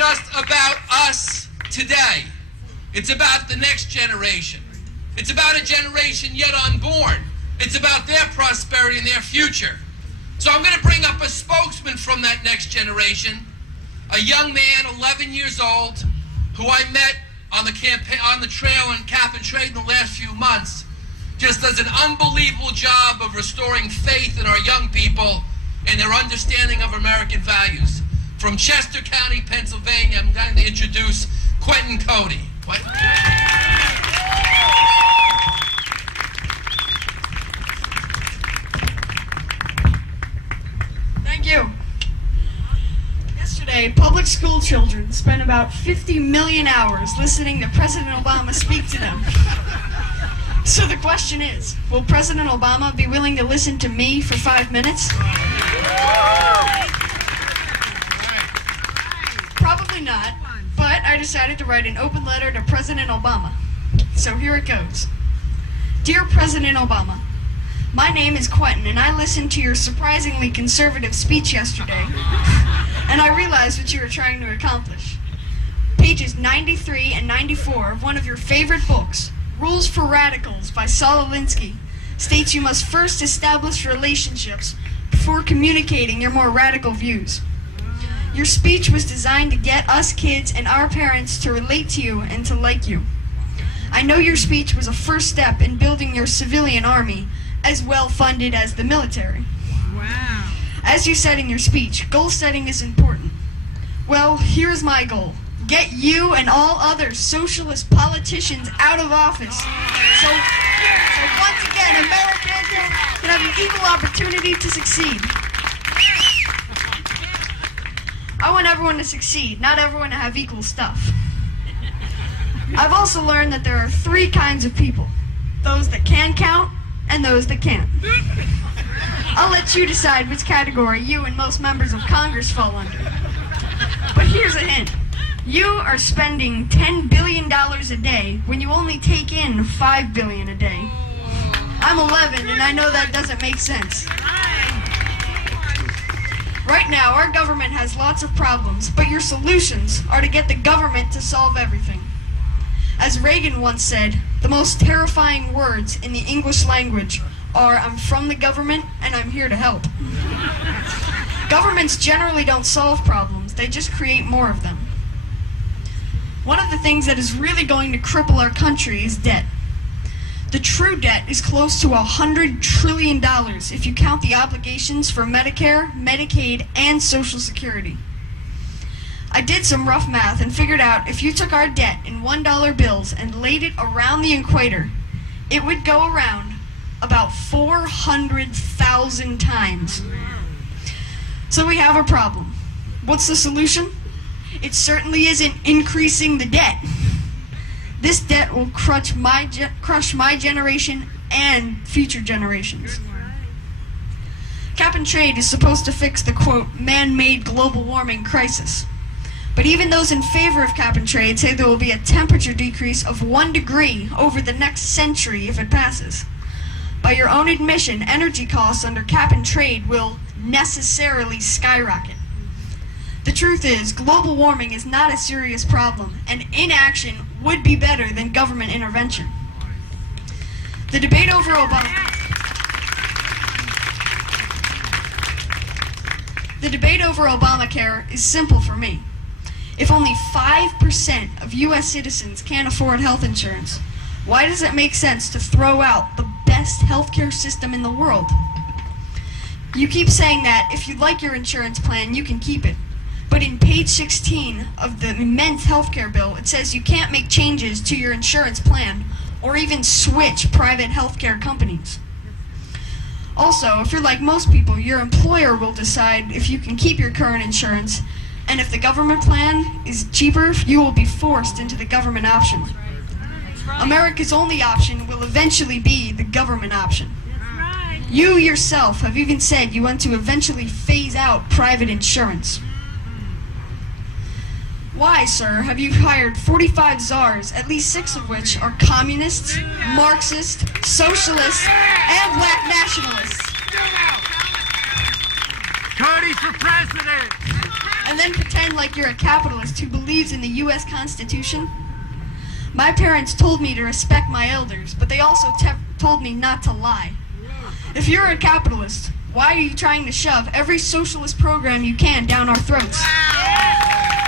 just about us today. It's about the next generation. It's about a generation yet unborn. It's about their prosperity and their future. So I'm going to bring up a spokesman from that next generation, a young man, 11 years old, who I met on the trail in Cap and Trade in the last few months. Just does an unbelievable job of restoring faith in our young people and their understanding of American values. From Chester County, Pennsylvania, I'm going to introduce Quentin Cody. Thank you. Yesterday, public school children spent about 50 million hours listening to President Obama speak to them. So the question is, will President Obama be willing to listen to me for 5 minutes? Probably not, but I decided to write an open letter to President Obama. So here it goes. Dear President Obama, my name is Quentin, and I listened to your surprisingly conservative speech yesterday, and I realized what you were trying to accomplish. Pages 93 and 94 of one of your favorite books, Rules for Radicals by Saul Alinsky, states you must first establish relationships before communicating your more radical views. Your speech was designed to get us kids and our parents to relate to you and to like you. I know your speech was a first step in building your civilian army, as well funded as the military. Wow. As you said in your speech, goal setting is important. Well, here's my goal. Get you and all other socialist politicians out of office. So once again, America can have an equal opportunity to succeed. I want everyone to succeed, not everyone to have equal stuff. I've also learned that there are 3 kinds of people. Those that can count and those that can't. I'll let you decide which category you and most members of Congress fall under. But here's a hint. You are spending $10 billion a day when you only take in $5 billion a day. I'm 11 and I know that doesn't make sense. Right now, our government has lots of problems, but your solutions are to get the government to solve everything. As Reagan once said, the most terrifying words in the English language are, I'm from the government and I'm here to help. Governments generally don't solve problems, they just create more of them. One of the things that is really going to cripple our country is debt. The true debt is close to $100 trillion if you count the obligations for Medicare, Medicaid, and Social Security. I did some rough math and figured out if you took our debt in $1 bills and laid it around the equator, it would go around about 400,000 times. So we have a problem. What's the solution? It certainly isn't increasing the debt. This debt will crush my generation and future generations. Cap and Trade is supposed to fix the, quote, man-made global warming crisis. But even those in favor of cap and trade say there will be a temperature decrease of 1 degree over the next century if it passes. By your own admission, energy costs under cap and trade will necessarily skyrocket. The truth is, global warming is not a serious problem, and inaction would be better than government intervention. The debate over Obamacare is simple for me. If only 5% of U.S. citizens can't afford health insurance, why does it make sense to throw out the best healthcare system in the world? You keep saying that if you like your insurance plan, you can keep it. But in page 16 of the immense healthcare bill, it says you can't make changes to your insurance plan or even switch private healthcare companies. Also, if you're like most people, your employer will decide if you can keep your current insurance, and if the government plan is cheaper, you will be forced into the government option. America's only option will eventually be the government option. You yourself have even said you want to eventually phase out private insurance. Why, sir, have you hired 45 czars, at least 6 of which are communists, Marxists, socialists, and black nationalists? Cody for president! And then pretend like you're a capitalist who believes in the U.S. Constitution? My parents told me to respect my elders, but they also told me not to lie. If you're a capitalist, why are you trying to shove every socialist program you can down our throats?